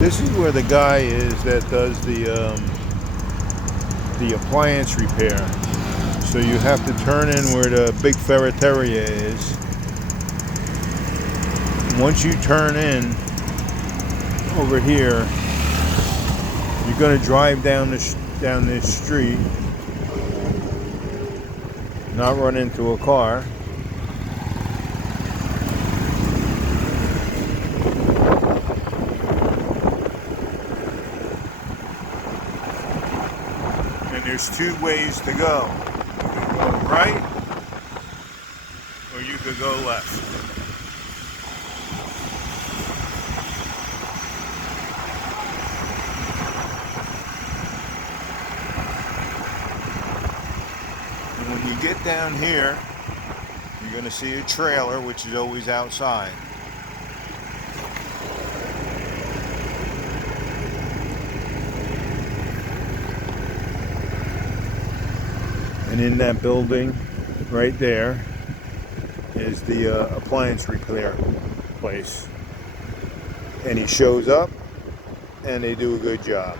This is where the guy is that does the appliance repair. So you have to turn in where the big Feriteria is. Once you turn in over here, you're going to drive down this street, not run into a car. And there's two ways to go. You can go right or you could go left. And when you get down here, you're going to see a trailer, which is always outside. And in that building, right there, is the appliance repair place. And he shows up, and they do a good job.